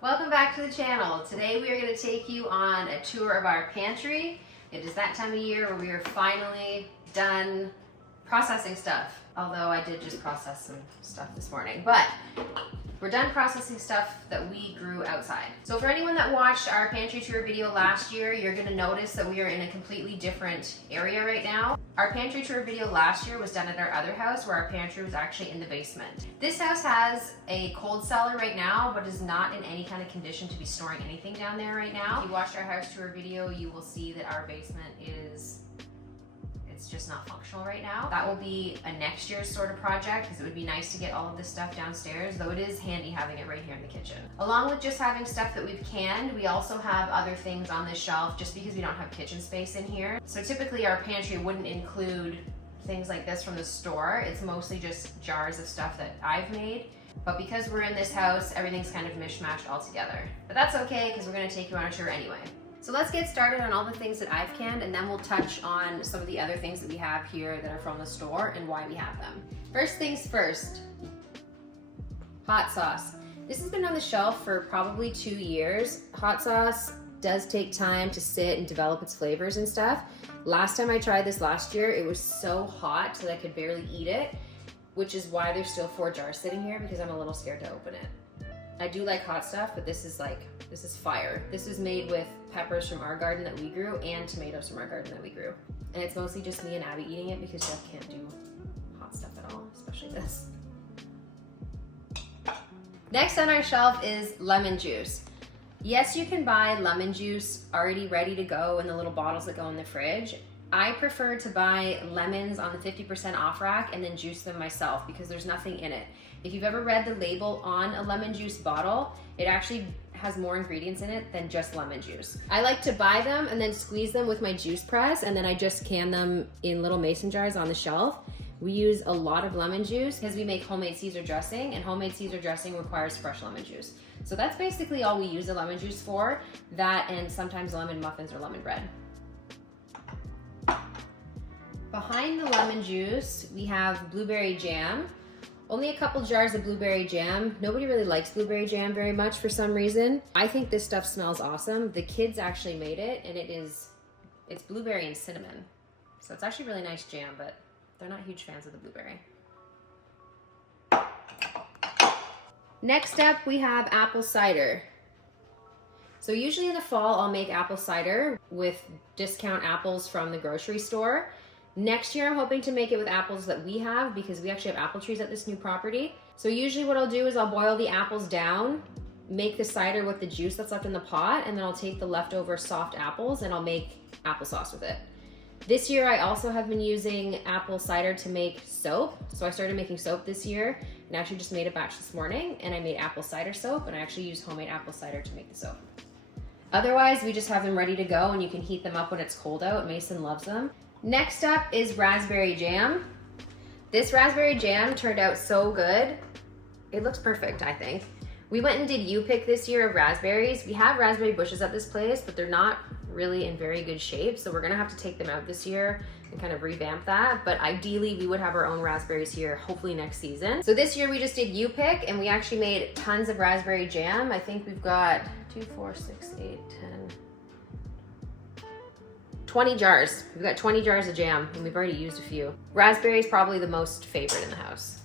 Welcome back to the channel. Today we are going to take you on a tour of our pantry. It is that time of year where we are finally done processing stuff. Although I did just process some stuff this morning, but we're done processing stuff that we grew outside. So for anyone that watched our pantry tour video last year, you're gonna notice that we are in a completely different area right now. Our pantry tour video last year was done at our other house where our pantry was actually in the basement. This house has a cold cellar right now, but is not in any kind of condition to be storing anything down there right now. If you watched our house tour video, you will see that our basement it's just not functional right now. That will be a next year's sort of project because it would be nice to get all of this stuff downstairs, though it is handy having it right here in the kitchen. Along with just having stuff that we've canned, we also have other things on this shelf just because we don't have kitchen space in here. So typically our pantry wouldn't include things like this from the store. It's mostly just jars of stuff that I've made. But because we're in this house, everything's kind of mishmashed all together. But that's okay because we're gonna take you on a tour anyway. So let's get started on all the things that I've canned, and then we'll touch on some of the other things that we have here that are from the store and why we have them. First things first, hot sauce. This has been on the shelf for probably 2 years. Hot sauce does take time to sit and develop its flavors and stuff. Last time I tried this last year, it was so hot that I could barely eat it, which is why there's still 4 jars sitting here because I'm a little scared to open it. I do like hot stuff, but this is fire. This is made with peppers from our garden that we grew and tomatoes from our garden that we grew. And it's mostly just me and Abby eating it because Jeff can't do hot stuff at all, especially this. Next on our shelf is lemon juice. Yes, you can buy lemon juice already ready to go in the little bottles that go in the fridge. I prefer to buy lemons on the 50% off rack and then juice them myself because there's nothing in it. If you've ever read the label on a lemon juice bottle, it actually has more ingredients in it than just lemon juice. I like to buy them and then squeeze them with my juice press, and then I just can them in little mason jars on the shelf. We use a lot of lemon juice because we make homemade Caesar dressing, and homemade Caesar dressing requires fresh lemon juice. So that's basically all we use the lemon juice for, that and sometimes lemon muffins or lemon bread. Behind the lemon juice, we have blueberry jam. Only a couple jars of blueberry jam. Nobody really likes blueberry jam very much for some reason. I think this stuff smells awesome. The kids actually made it, and it's blueberry and cinnamon. So it's actually really nice jam, but they're not huge fans of the blueberry. Next up, we have apple cider. So usually in the fall, I'll make apple cider with discount apples from the grocery store. Next year, I'm hoping to make it with apples that we have because we actually have apple trees at this new property. So usually what I'll do is I'll boil the apples down, make the cider with the juice that's left in the pot, and then I'll take the leftover soft apples and I'll make applesauce with it. This year, I also have been using apple cider to make soap. So I started making soap this year and actually just made a batch this morning, and I made apple cider soap, and I actually use homemade apple cider to make the soap. Otherwise, we just have them ready to go, and you can heat them up when it's cold out. Mason loves them. Next up is raspberry jam. This raspberry jam turned out so good. It looks perfect, I think. We went and did U-pick this year of raspberries. We have raspberry bushes at this place, but they're not really in very good shape, so we're gonna have to take them out this year and kind of revamp that. But ideally, we would have our own raspberries here, hopefully next season. So this year we just did U-pick, and we actually made tons of raspberry jam. I think we've got 2, 4, 6, 8, 10, 20 jars. We've got 20 jars of jam, and we've already used a few. Raspberry is probably the most favorite in the house.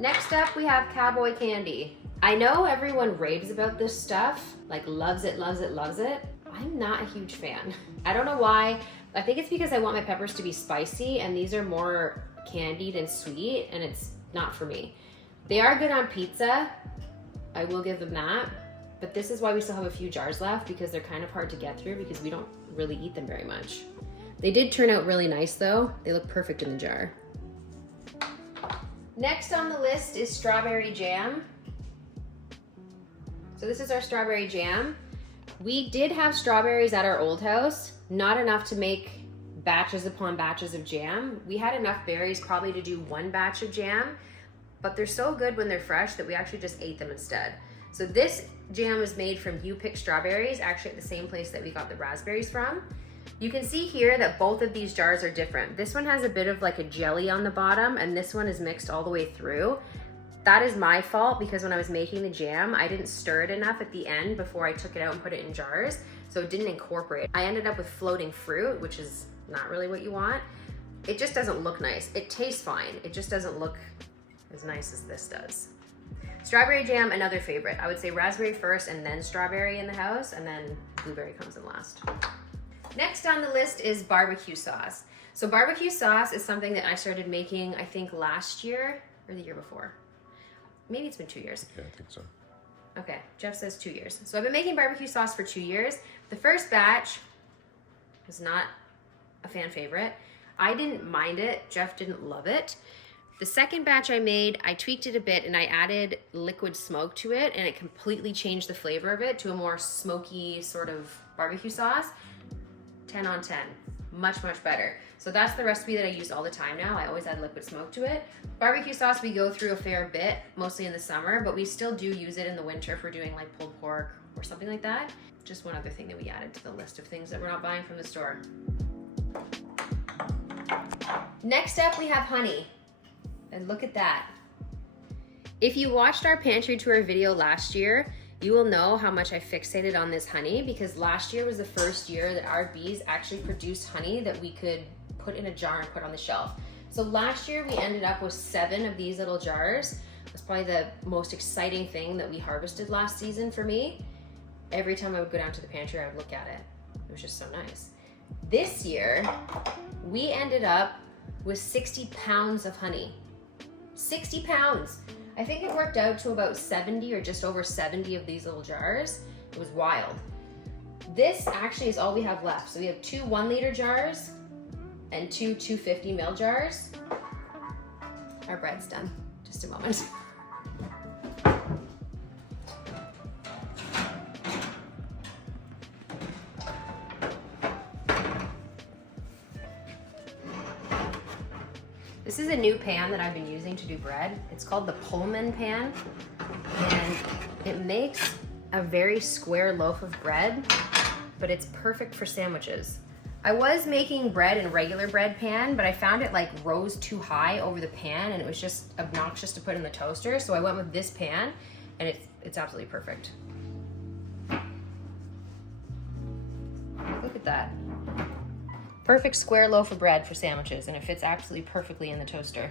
Next up, we have cowboy candy. I know everyone raves about this stuff, like loves it, loves it, loves it. I'm not a huge fan. I don't know why. I think it's because I want my peppers to be spicy, and these are more candied and sweet, and it's not for me. They are good on pizza. I will give them that. But this is why we still have a few jars left, because they're kind of hard to get through because we don't really eat them very much. They did turn out really nice though. They look perfect in the jar. Next on the list is strawberry jam. So this is our strawberry jam. We did have strawberries at our old house, not enough to make batches upon batches of jam. We had enough berries probably to do 1 batch of jam, but they're so good when they're fresh that we actually just ate them instead. So this jam is made from U-pick strawberries, actually at the same place that we got the raspberries from. You can see here that both of these jars are different. This one has a bit of like a jelly on the bottom, and this one is mixed all the way through. That is my fault because when I was making the jam, I didn't stir it enough at the end before I took it out and put it in jars, so it didn't incorporate. I ended up with floating fruit, which is not really what you want. It just doesn't look nice. It tastes fine. It just doesn't look as nice as this does. Strawberry jam, another favorite. I would say raspberry first and then strawberry in the house, and then blueberry comes in last. Next on the list is barbecue sauce. So barbecue sauce is something that I started making, I think last year or the year before. Maybe it's been 2 years. Yeah, I think so. Okay, Jeff says 2 years. So I've been making barbecue sauce for 2 years. The first batch was not a fan favorite. I didn't mind it. Jeff didn't love it. The second batch I made, I tweaked it a bit and I added liquid smoke to it, and it completely changed the flavor of it to a more smoky sort of barbecue sauce. 10 on 10. Much, much better. So that's the recipe that I use all the time now. I always add liquid smoke to it. Barbecue sauce we go through a fair bit, mostly in the summer, but we still do use it in the winter if we're doing like pulled pork or something like that. Just one other thing that we added to the list of things that we're not buying from the store. Next up we have honey. And look at that. If you watched our pantry tour video last year, you will know how much I fixated on this honey, because last year was the first year that our bees actually produced honey that we could put in a jar and put on the shelf. So last year we ended up with 7 of these little jars. It was probably the most exciting thing that we harvested last season for me. Every time I would go down to the pantry, I would look at it. It was just so nice. This year, we ended up with 60 pounds of honey. 60 pounds. I think it worked out to about 70 or just over 70 of these little jars. It was wild. This actually is all we have left. So we have 2 1-liter jars and 2 250 ml jars. Our bread's done. Just a moment. This is a new pan that I've been using to do bread. It's called the Pullman pan, and it makes a very square loaf of bread, but it's perfect for sandwiches. I was making bread in regular bread pan, but I found it like rose too high over the pan and it was just obnoxious to put in the toaster, so I went with this pan, and it's absolutely perfect. Look at that. Perfect square loaf of bread for sandwiches, and it fits absolutely perfectly in the toaster.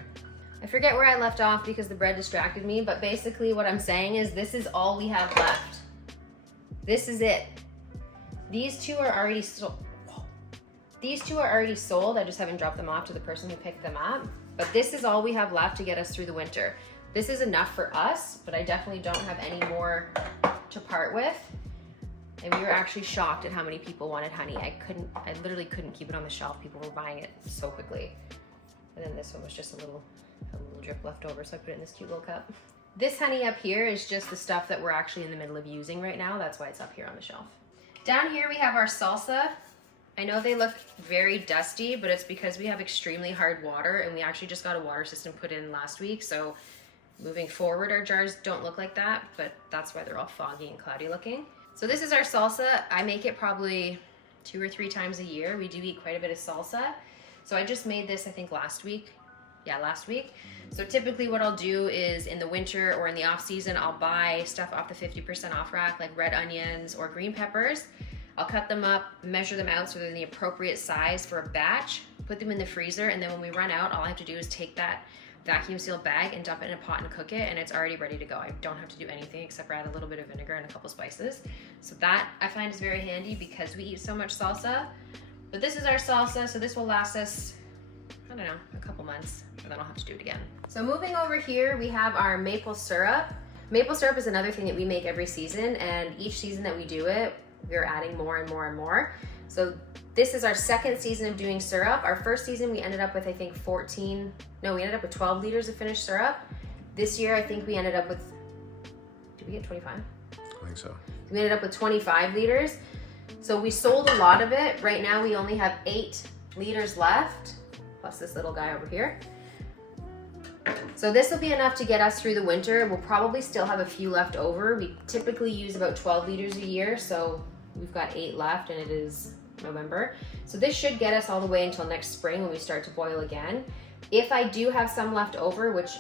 I forget where I left off because the bread distracted me, but basically what I'm saying is this is all we have left. This is it. These two are already sold. I just haven't dropped them off to the person who picked them up. But this is all we have left to get us through the winter. This is enough for us, but I definitely don't have any more to part with. And we were actually shocked at how many people wanted honey. I literally couldn't keep it on the shelf. People were buying it so quickly. And then this one was just a little drip left over, so I put it in this cute little cup. This honey up here is just the stuff that we're actually in the middle of using right now. That's why it's up here on the shelf. Down here we have our salsa. I know they look very dusty, but it's because we have extremely hard water, and we actually just got a water system put in last week. So moving forward, our jars don't look like that, but that's why they're all foggy and cloudy looking. So this is our salsa. I make it probably 2 or 3 times a year. We do eat quite a bit of salsa. So I just made this, I think last week. Yeah, last week. So typically what I'll do is in the winter or in the off season, I'll buy stuff off the 50% off rack, like red onions or green peppers. I'll cut them up, measure them out so they're in the appropriate size for a batch, put them in the freezer, and then when we run out, all I have to do is take that vacuum sealed bag and dump it in a pot and cook it, and it's already ready to go. I don't have to do anything except for add a little bit of vinegar and a couple spices. So that I find is very handy because we eat so much salsa. But this is our salsa, so this will last us, I don't know, a couple months, and then I'll have to do it again. So moving over here, we have our maple syrup. Maple syrup is another thing that we make every season, and each season that we do it, we're adding more and more and more. So this is our second season of doing syrup. Our first season we ended up with, I think, we ended up with 12 liters of finished syrup. This year, I think we ended up with, did we get 25? I think so. We ended up with 25 liters. So we sold a lot of it. Right now we only have 8 liters left, plus this little guy over here. So this will be enough to get us through the winter. We'll probably still have a few left over. We typically use about 12 liters a year, so we've got 8 left, and it is November. So this should get us all the way until next spring when we start to boil again. If I do have some left over, which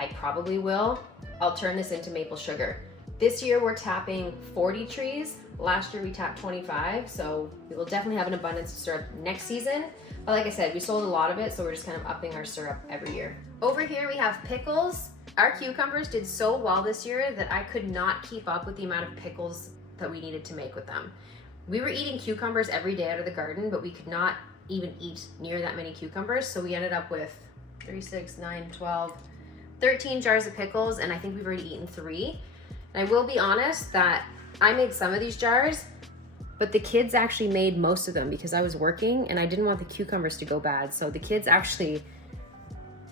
I probably will, I'll turn this into maple sugar. This year we're tapping 40 trees. Last year we tapped 25, so we will definitely have an abundance of syrup next season. But like I said, we sold a lot of it, so we're just kind of upping our syrup every year. Over here we have pickles. Our cucumbers did so well this year that I could not keep up with the amount of pickles that we needed to make with them. We were eating cucumbers every day out of the garden, but we could not even eat near that many cucumbers, so we ended up with 3, 6, 9, 12, 13 jars of pickles, and I think we've already eaten 3. And I will be honest that I made some of these jars, but the kids actually made most of them because I was working and I didn't want the cucumbers to go bad. So the kids actually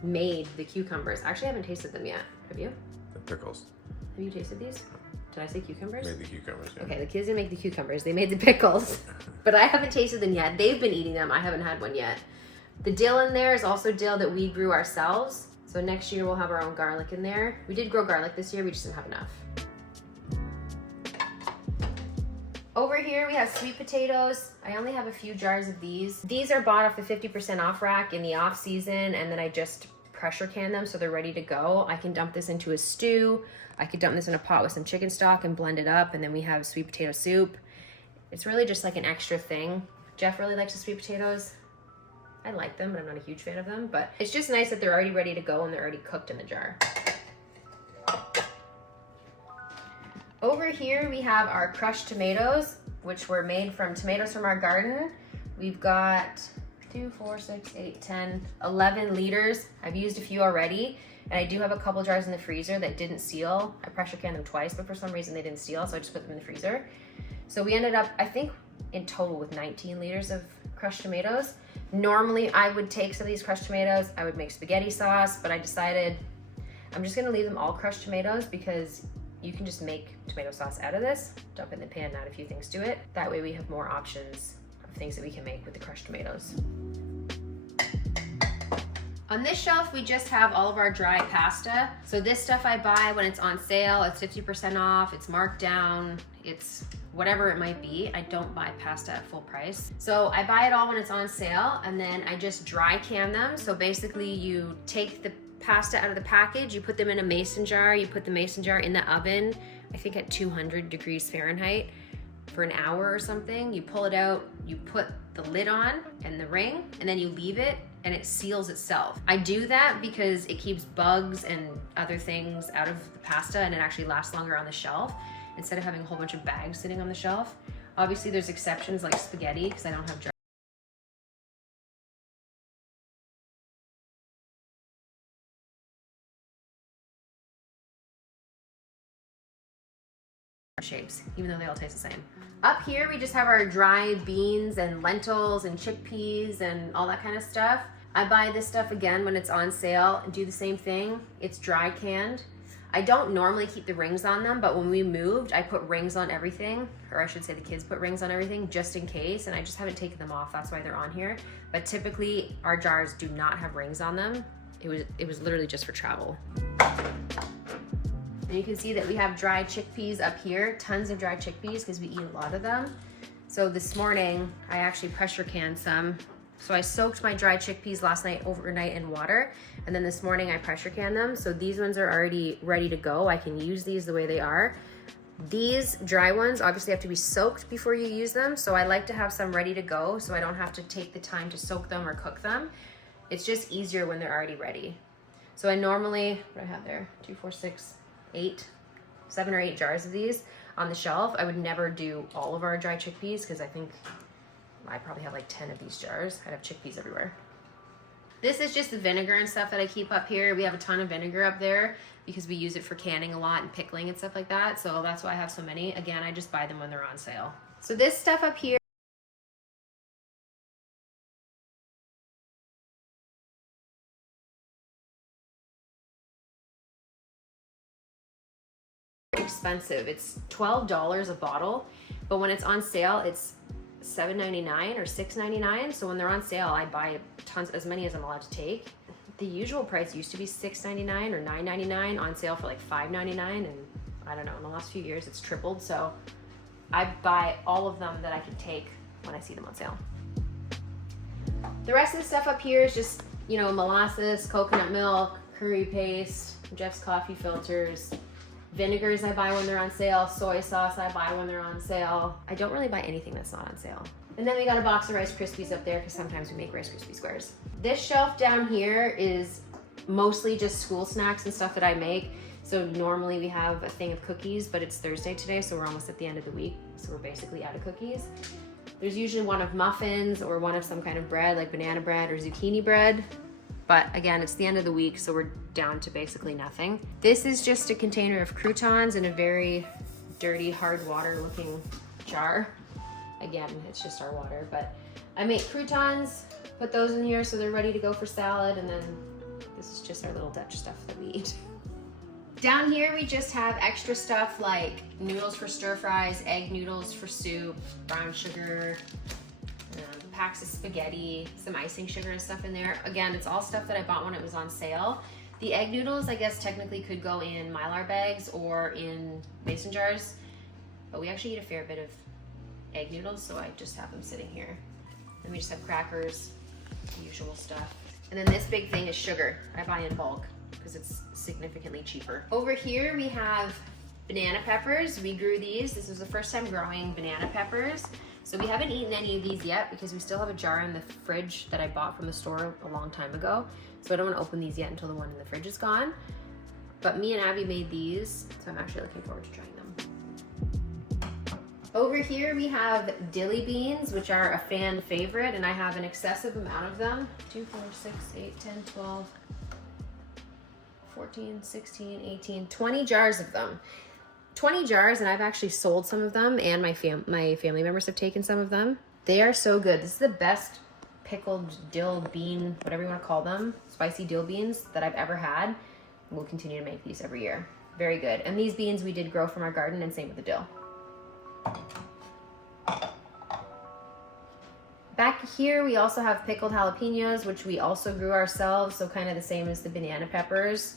made the cucumbers. Actually, I haven't tasted them yet. Have you? The pickles. Have you tasted these? Did I say cucumbers? Made the cucumbers, yeah. Okay, the kids didn't make the cucumbers. They made the pickles, but I haven't tasted them yet. They've been eating them. I haven't had one yet. The dill in there is also dill that we grew ourselves. So next year we'll have our own garlic in there. We did grow garlic this year. We just didn't have enough. Over here we have sweet potatoes. I only have a few jars of these. These are bought off the 50% off rack in the off season, and then I just pressure can them so they're ready to go. I can dump this into a stew. I could dump this in a pot with some chicken stock and blend it up, and then we have sweet potato soup. It's really just like an extra thing. Jeff really likes the sweet potatoes. I like them, but I'm not a huge fan of them. But it's just nice that they're already ready to go and they're already cooked in the jar. Over here we have our crushed tomatoes, which were made from tomatoes from our garden. We've got 2, 4, 6, 8, 10, 11 liters. I've used a few already, and I do have a couple jars in the freezer that didn't seal. I pressure canned them twice, but for some reason they didn't seal, so I just put them in the freezer. So we ended up, I think, in total with 19 liters of crushed tomatoes. Normally I would take some of these crushed tomatoes, I would make spaghetti sauce, but I decided I'm just gonna leave them all crushed tomatoes because you can just make tomato sauce out of this, dump it in the pan, add a few things to it. That way we have more options of things that we can make with the crushed tomatoes. On this shelf, we just have all of our dry pasta. So this stuff I buy when it's on sale, it's 50% off, it's marked down, it's whatever it might be. I don't buy pasta at full price. So I buy it all when it's on sale, and then I just dry can them. So basically you take the pasta out of the package, you put them in a mason jar, you put the mason jar in the oven, I think at 200 degrees Fahrenheit for an hour or something. You pull it out, you put the lid on and the ring, and then you leave it and it seals itself. I do that because it keeps bugs and other things out of the pasta and it actually lasts longer on the shelf instead of having a whole bunch of bags sitting on the shelf. Obviously there's exceptions like spaghetti because I don't have dry shapes, even though they all taste the same. Up here we just have our dry beans and lentils and chickpeas and all that kind of stuff. I buy this stuff again when it's on sale and do the same thing. It's dry canned. I don't normally keep the rings on them, but when we moved, I put rings on everything, or I should say the kids put rings on everything just in case, and I just haven't taken them off. That's why they're on here. But typically our jars do not have rings on them. It was literally just for travel. And you can see that we have dry chickpeas up here, tons of dry chickpeas because we eat a lot of them. So this morning, I actually pressure canned some. So I soaked my dry chickpeas last night overnight in water, and then this morning I pressure canned them. So these ones are already ready to go. I can use these the way they are. These dry ones obviously have to be soaked before you use them. So I like to have some ready to go so I don't have to take the time to soak them or cook them. It's just easier when they're already ready. So I normally, what do I have there? 2, 4, 6, 8, 7 or 8 jars of these on the shelf. I would never do all of our dry chickpeas because I think I probably have like 10 of these jars. I'd have chickpeas everywhere. This is just the vinegar and stuff that I keep up here. We have a ton of vinegar up there because we use it for canning a lot and pickling and stuff like that. So that's why I have so many. Again, I just buy them when they're on sale. So this stuff up here expensive. It's $12 a bottle, but when it's on sale, it's $7.99 or $6.99. So when they're on sale, I buy tons, as many as I'm allowed to take. The usual price used to be $6.99 or $9.99, on sale for like $5.99, and I don't know, in the last few years it's tripled. So I buy all of them that I can take when I see them on sale. The rest of the stuff up here is just, you know, molasses, coconut milk, curry paste, Jeff's coffee filters, vinegars I buy when they're on sale, soy sauce I buy when they're on sale. I don't really buy anything that's not on sale. And then we got a box of Rice Krispies up there because sometimes we make Rice Krispie squares. This shelf down here is mostly just school snacks and stuff that I make. So normally we have a thing of cookies, but it's Thursday today, so we're almost at the end of the week. So we're basically out of cookies. There's usually one of muffins or one of some kind of bread, like banana bread or zucchini bread. But again, it's the end of the week, so we're down to basically nothing. This is just a container of croutons in a very dirty, hard water looking jar. Again, it's just our water, but I make croutons, put those in here so they're ready to go for salad, and then this is just our little Dutch stuff that we eat. Down here, we just have extra stuff like noodles for stir fries, egg noodles for soup, brown sugar, packs of spaghetti, some icing sugar and stuff in there. Again, it's all stuff that I bought when it was on sale. The egg noodles, I guess technically could go in Mylar bags or in mason jars, but we actually eat a fair bit of egg noodles, so I just have them sitting here. Then we just have crackers, the usual stuff. And then this big thing is sugar. I buy in bulk because it's significantly cheaper. Over here we have banana peppers. We grew these. This was the first time growing banana peppers. So we haven't eaten any of these yet because we still have a jar in the fridge that I bought from the store a long time ago. So I don't want to open these yet until the one in the fridge is gone. But me and Abby made these, so I'm actually looking forward to trying them. Over here we have dilly beans, which are a fan favorite, and I have an excessive amount of them. 2, 4, 6, 8, 10, 12, 14, 16, 18, 20 jars of them. 20 jars, and I've actually sold some of them, and my family members have taken some of them. They are so good. This is the best pickled dill bean, whatever you want to call them, spicy dill beans that I've ever had. We'll continue to make these every year. Very good. And these beans we did grow from our garden, and same with the dill. Back here we also have pickled jalapenos, which we also grew ourselves, so kind of the same as the banana peppers.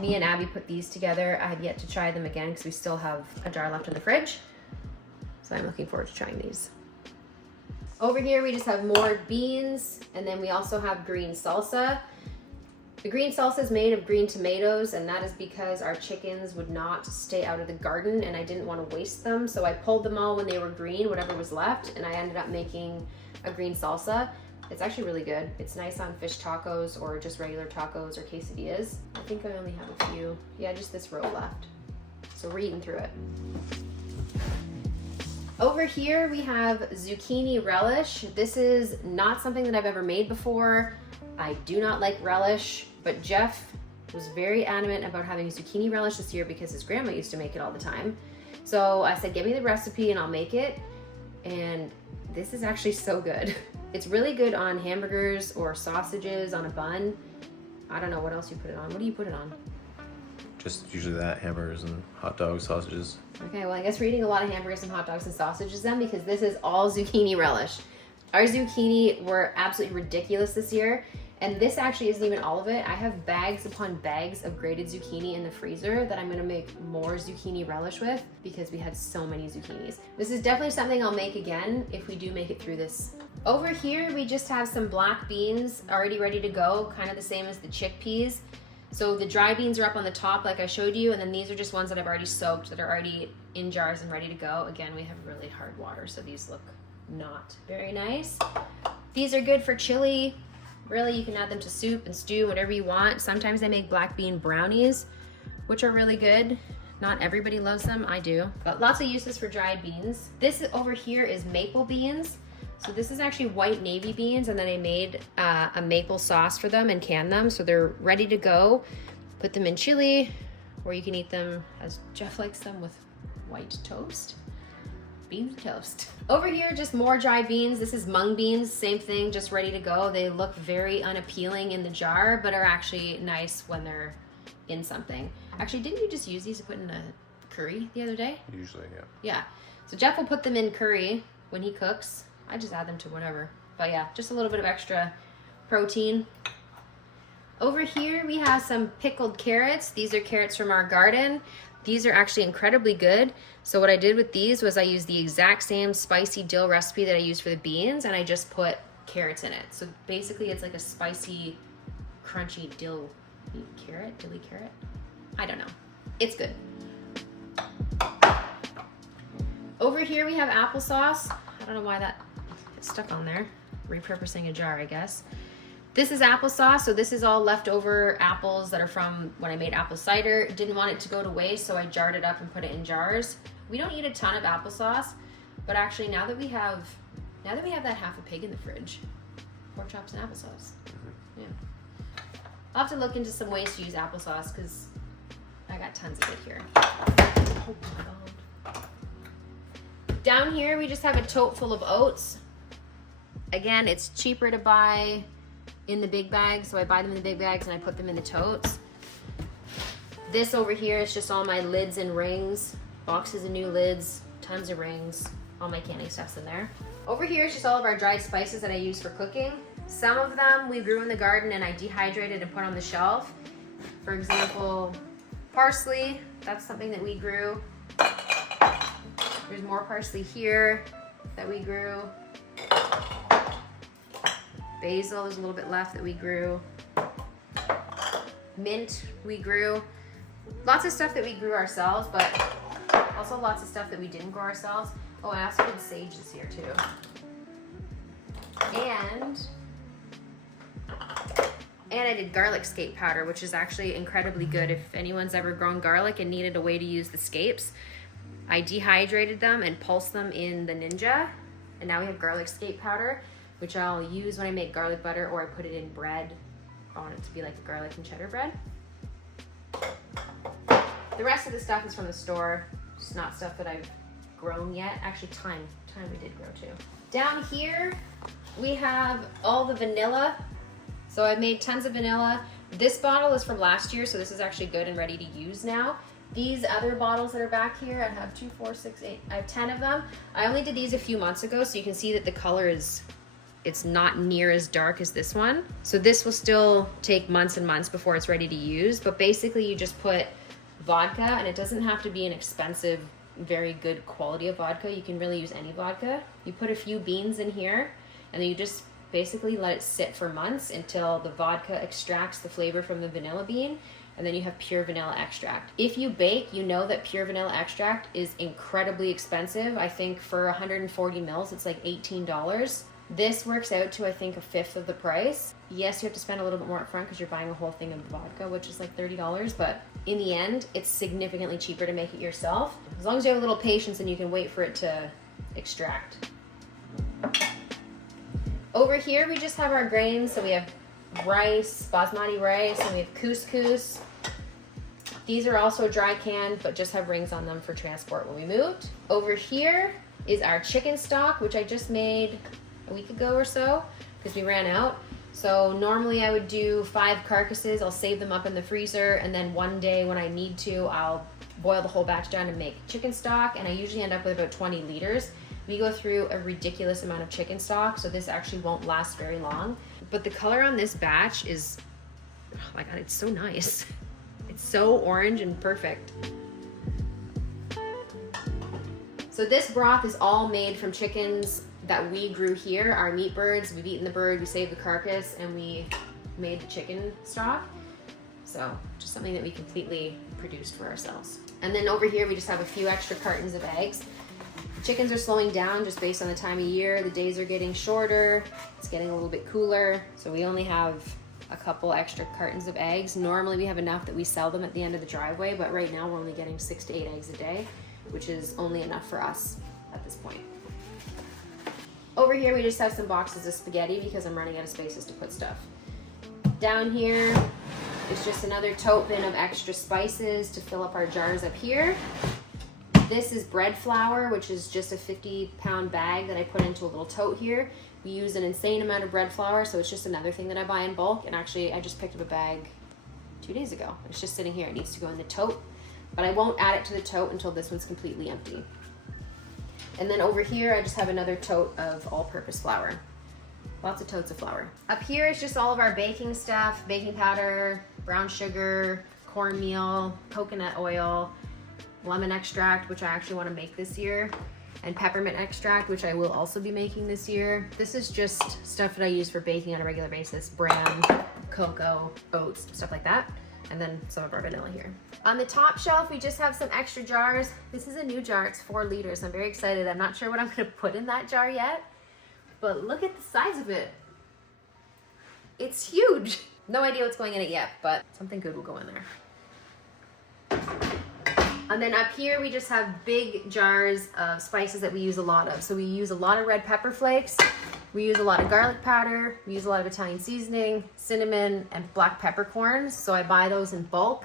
Me and Abby put these together. I have yet to try them again because we still have a jar left in the fridge. So I'm looking forward to trying these. Over here we just have more beans, and then we also have green salsa. The green salsa is made of green tomatoes, and that is because our chickens would not stay out of the garden and I didn't want to waste them. So I pulled them all when they were green, whatever was left, and I ended up making a green salsa. It's actually really good. It's nice on fish tacos or just regular tacos or quesadillas. I think I only have a few. Yeah, just this row left. So we're eating through it. Over here we have Zucchini Relish. This is not something that I've ever made before. I do not like relish, but Jeff was very adamant about having Zucchini Relish this year because his grandma used to make it all the time. So I said, give me the recipe and I'll make it. And this is actually so good. It's really good on hamburgers or sausages on a bun. I don't know what else you put it on. What do you put it on? Just usually that, hamburgers and hot dogs, sausages. Okay, well I guess we're eating a lot of hamburgers and hot dogs and sausages then because this is all zucchini relish. Our zucchini were absolutely ridiculous this year, and this actually isn't even all of it. I have bags upon bags of grated zucchini in the freezer that I'm gonna make more zucchini relish with because we had so many zucchinis. This is definitely something I'll make again if we do make it through this. Over here, we just have some black beans already ready to go, kind of the same as the chickpeas. So the dry beans are up on the top like I showed you, and then these are just ones that I've already soaked that are already in jars and ready to go. Again, we have really hard water, so these look not very nice. These are good for chili. Really, you can add them to soup and stew, whatever you want. Sometimes I make black bean brownies, which are really good. Not everybody loves them, I do. But lots of uses for dried beans. This over here is maple beans. So this is actually white navy beans, and then I made a maple sauce for them and canned them. So they're ready to go. Put them in chili, or you can eat them as Jeff likes them with white toast. Beans and toast. Over here, just more dried beans. This is mung beans, same thing, just ready to go. They look very unappealing in the jar, but are actually nice when they're in something. Actually, didn't you just use these to put in a curry the other day? Usually, yeah. Yeah. So Jeff will put them in curry when he cooks. I just add them to whatever. But yeah, just a little bit of extra protein. Over here, we have some pickled carrots. These are carrots from our garden. These are actually incredibly good. So what I did with these was I used the exact same spicy dill recipe that I used for the beans, and I just put carrots in it. So basically it's like a spicy, crunchy dill Carrot, dilly carrot. I don't know. It's good. Over here we have applesauce. I don't know why that is stuck on there. Repurposing a jar, I guess. This is applesauce, so this is all leftover apples that are from when I made apple cider. Didn't want it to go to waste, so I jarred it up and put it in jars. We don't eat a ton of applesauce, but actually now that we have that half a pig in the fridge, pork chops and applesauce. Yeah. I'll have to look into some ways to use applesauce because I got tons of it here. Oh my God. Down here we just have a tote full of oats. Again, it's cheaper to buy in the big bags, so I buy them in the big bags and I put them in the totes. This over here is just all my lids and rings, boxes of new lids, tons of rings, all my canning stuff's in there. Over here is just all of our dried spices that I use for cooking. Some of them we grew in the garden and I dehydrated and put on the shelf. For example, parsley, that's something that we grew. There's more parsley here that we grew. Basil, there's a little bit left that we grew. Mint, we grew. Lots of stuff that we grew ourselves, but also lots of stuff that we didn't grow ourselves. Oh, I also did sage this year too. And I did garlic scape powder, which is actually incredibly good. If anyone's ever grown garlic and needed a way to use the scapes, I dehydrated them and pulsed them in the Ninja. And now we have garlic scape powder, which I'll use when I make garlic butter or I put it in bread. I want it to be like a garlic and cheddar bread. The rest of the stuff is from the store, just not stuff that I've grown yet. Actually, thyme we did grow too. Down here, we have all the vanilla. So I made tons of vanilla. This bottle is from last year, so this is actually good and ready to use now. These other bottles that are back here, I have 2, 4, 6, 8, I have 10 of them. I only did these a few months ago, so you can see that the color it's not near as dark as this one. So this will still take months and months before it's ready to use, but basically you just put vodka, and it doesn't have to be an expensive, very good quality of vodka. You can really use any vodka. You put a few beans in here, and then you just basically let it sit for months until the vodka extracts the flavor from the vanilla bean, and then you have pure vanilla extract. If you bake, you know that pure vanilla extract is incredibly expensive. I think for 140 mils, it's like $18. This works out to, I think, a fifth of the price. Yes, you have to spend a little bit more up front because you're buying a whole thing of vodka, which is like $30, but in the end, it's significantly cheaper to make it yourself. As long as you have a little patience and you can wait for it to extract. Over here, we just have our grains. So we have rice, basmati rice, and we have couscous. These are also dry canned, but just have rings on them for transport when we moved. Over here is our chicken stock, which I just made a week ago or so because we ran out. So normally I would do 5 carcasses. I'll save them up in the freezer, and then one day when I need to, I'll boil the whole batch down and make chicken stock, and I usually end up with about 20 liters. We go through a ridiculous amount of chicken stock, so this actually won't last very long. But the color on this batch is, oh my God, it's so nice. It's so orange and perfect. So this broth is all made from chickens that we grew here, our meat birds. We've eaten the bird, we saved the carcass, and we made the chicken stock. So just something that we completely produced for ourselves. And then over here, we just have a few extra cartons of eggs. Chickens are slowing down just based on the time of year. The days are getting shorter. It's getting a little bit cooler. So we only have a couple extra cartons of eggs. Normally we have enough that we sell them at the end of the driveway, but right now we're only getting 6 to 8 eggs a day, which is only enough for us at this point. Over here, we just have some boxes of spaghetti because I'm running out of spaces to put stuff. Down here is just another tote bin of extra spices to fill up our jars up here. This is bread flour, which is just a 50-pound bag that I put into a little tote here. We use an insane amount of bread flour, so it's just another thing that I buy in bulk. And actually, I just picked up a bag 2 days ago. It's just sitting here. It needs to go in the tote, but I won't add it to the tote until this one's completely empty. And then over here, I just have another tote of all-purpose flour. Lots of totes of flour. Up here is just all of our baking stuff, baking powder, brown sugar, cornmeal, coconut oil, lemon extract, which I actually want to make this year, and peppermint extract, which I will also be making this year. This is just stuff that I use for baking on a regular basis. Bran, cocoa, oats, stuff like that. And then some of our vanilla here. On the top shelf, we just have some extra jars. This is a new jar, it's 4 liters. I'm very excited. I'm not sure what I'm gonna put in that jar yet, but look at the size of it. It's huge. No idea what's going in it yet, but something good will go in there. And then up here, we just have big jars of spices that we use a lot of. So we use a lot of red pepper flakes, we use a lot of garlic powder, we use a lot of Italian seasoning, cinnamon, and black peppercorns. So I buy those in bulk,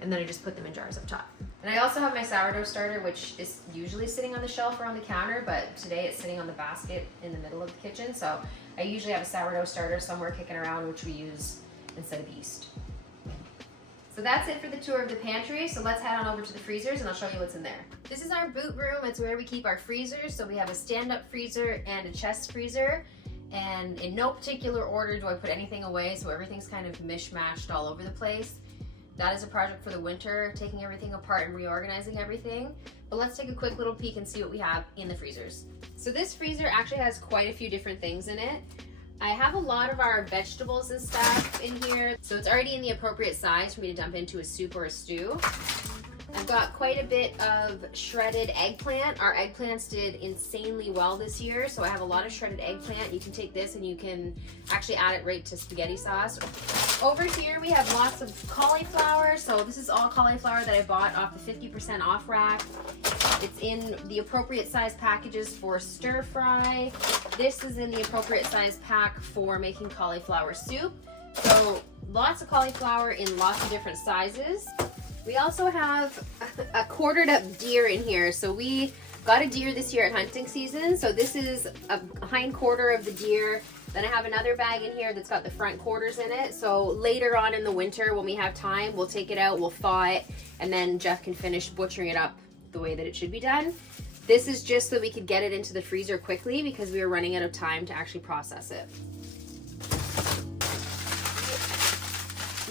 and then I just put them in jars up top. And I also have my sourdough starter, which is usually sitting on the shelf or on the counter, but today it's sitting on the basket in the middle of the kitchen. So I usually have a sourdough starter somewhere kicking around, which we use instead of yeast. So that's it for the tour of the pantry. So let's head on over to the freezers and I'll show you what's in there. This is our boot room. It's where we keep our freezers. So we have a stand-up freezer and a chest freezer. And in no particular order do I put anything away, so everything's kind of mishmashed all over the place. That is a project for the winter, taking everything apart and reorganizing everything. But let's take a quick little peek and see what we have in the freezers. So this freezer actually has quite a few different things in it. I have a lot of our vegetables and stuff in here, so it's already in the appropriate size for me to dump into a soup or a stew. I've got quite a bit of shredded eggplant. Our eggplants did insanely well this year, so I have a lot of shredded eggplant. You can take this and you can actually add it right to spaghetti sauce. Over here we have lots of cauliflower. So this is all cauliflower that I bought off the 50% off rack. It's in the appropriate size packages for stir fry. This is in the appropriate size pack for making cauliflower soup. So lots of cauliflower in lots of different sizes. We also have a quartered up deer in here. So we got a deer this year at hunting season. So this is a hind quarter of the deer. Then I have another bag in here that's got the front quarters in it. So later on in the winter when we have time, we'll take it out, we'll thaw it, and then Jeff can finish butchering it up the way that it should be done. This is just so we could get it into the freezer quickly because we were running out of time to actually process it.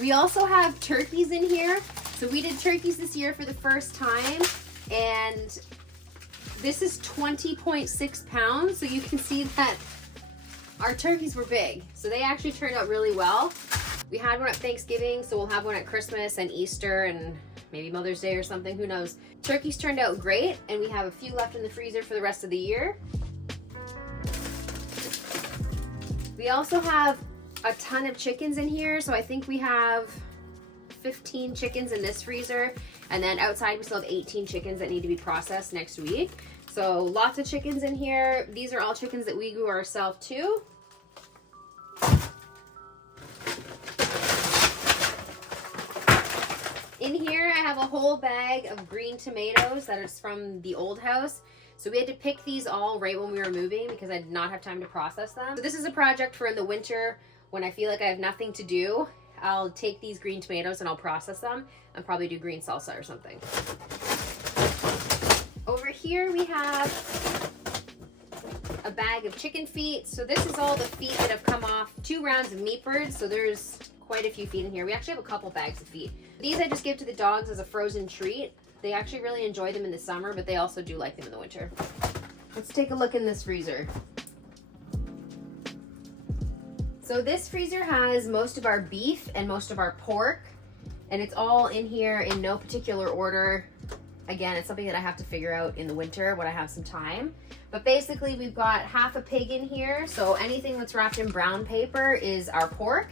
We also have turkeys in here. So we did turkeys this year for the first time, and this is 20.6 pounds. So you can see that our turkeys were big. So they actually turned out really well. We had one at Thanksgiving, so we'll have one at Christmas and Easter and maybe Mother's Day or something, who knows. Turkeys turned out great, and we have a few left in the freezer for the rest of the year. We also have a ton of chickens in here. So I think we have 15 chickens in this freezer, and then outside we still have 18 chickens that need to be processed next week. So lots of chickens in here. These are all chickens that we grew ourselves too. In here I have a whole bag of green tomatoes that is from the old house. So we had to pick these all right when we were moving because I did not have time to process them. So this is a project for in the winter when I feel like I have nothing to do. I'll take these green tomatoes and I'll process them and probably do green salsa or something. Over here we have a bag of chicken feet. So this is all the feet that have come off 2 rounds of meat birds. So there's quite a few feet in here. We actually have a couple bags of feet. These I just give to the dogs as a frozen treat. They actually really enjoy them in the summer, but they also do like them in the winter. Let's take a look in this freezer. So this freezer has most of our beef and most of our pork, and it's all in here in no particular order. Again, it's something that I have to figure out in the winter when I have some time. But basically we've got half a pig in here. So anything that's wrapped in brown paper is our pork.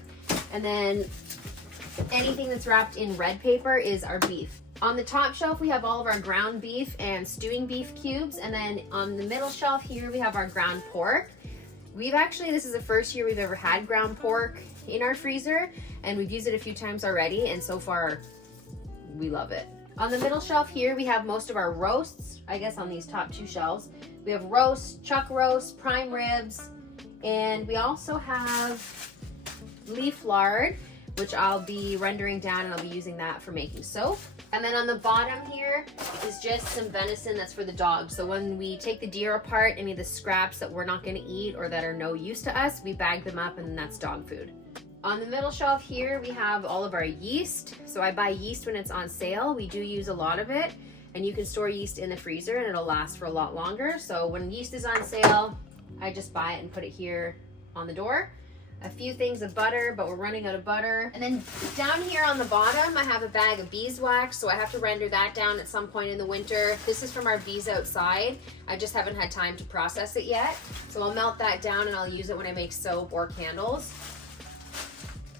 And then anything that's wrapped in red paper is our beef. On the top shelf, we have all of our ground beef and stewing beef cubes. And then on the middle shelf here, we have our ground pork. This is the first year we've ever had ground pork in our freezer, and we've used it a few times already, and so far we love it. On the middle shelf here, we have most of our roasts, I guess on these top 2 shelves. We have roast, chuck roast, prime ribs, and we also have leaf lard, which I'll be rendering down and I'll be using that for making soap. And then on the bottom here is just some venison that's for the dogs. So when we take the deer apart, any of the scraps that we're not gonna eat or that are no use to us, we bag them up and that's dog food. On the middle shelf here, we have all of our yeast. So I buy yeast when it's on sale. We do use a lot of it, and you can store yeast in the freezer and it'll last for a lot longer. So when yeast is on sale, I just buy it and put it here on the door. a few things of butter, but we're running out of butter. And then down here on the bottom, I have a bag of beeswax, so I have to render that down at some point in the winter. This is from our bees outside. I just haven't had time to process it yet. So I'll melt that down and I'll use it when I make soap or candles.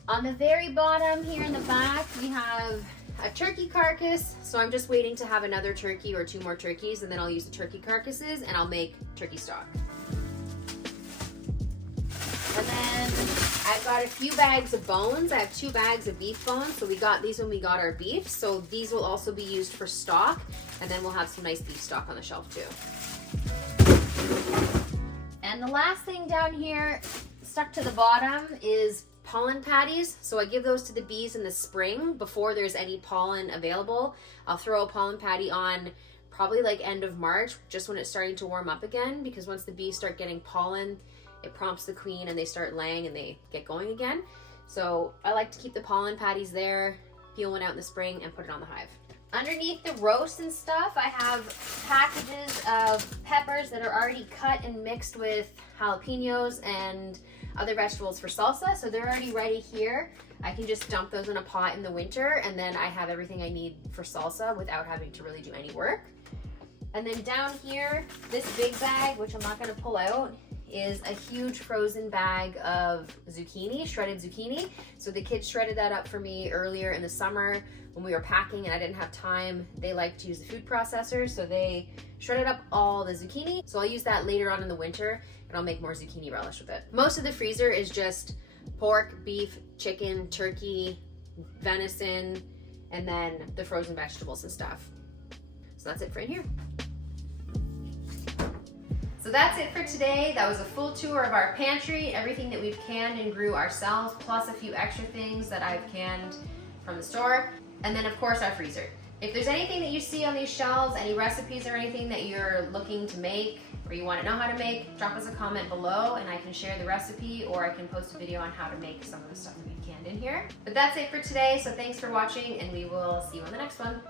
On the very bottom here in the back, we have a turkey carcass. So I'm just waiting to have another turkey or 2 more turkeys, and then I'll use the turkey carcasses and I'll make turkey stock. And then I've got a few bags of bones. I have 2 bags of beef bones. So we got these when we got our beef. So these will also be used for stock. And then we'll have some nice beef stock on the shelf too. And the last thing down here, stuck to the bottom, is pollen patties. So I give those to the bees in the spring before there's any pollen available. I'll throw a pollen patty on probably like end of March, just when it's starting to warm up again, because once the bees start getting pollen, it prompts the queen and they start laying and they get going again. So I like to keep the pollen patties there, peel one out in the spring and put it on the hive. Underneath the roast and stuff, I have packages of peppers that are already cut and mixed with jalapenos and other vegetables for salsa. So they're already ready here. I can just dump those in a pot in the winter, and then I have everything I need for salsa without having to really do any work. And then down here, this big bag, which I'm not gonna pull out, is a huge frozen bag of zucchini, shredded zucchini. So the kids shredded that up for me earlier in the summer when we were packing and I didn't have time. They like to use the food processor, so they shredded up all the zucchini. So I'll use that later on in the winter and I'll make more zucchini relish with it. Most of the freezer is just pork, beef, chicken, turkey, venison, and then the frozen vegetables and stuff. So that's it for in here. So that's it for today. That was a full tour of our pantry, everything that we've canned and grew ourselves, plus a few extra things that I've canned from the store. And then of course our freezer. If there's anything that you see on these shelves, any recipes or anything that you're looking to make or you want to know how to make, drop us a comment below and I can share the recipe, or I can post a video on how to make some of the stuff that we've canned in here. But that's it for today, so thanks for watching and we will see you on the next one.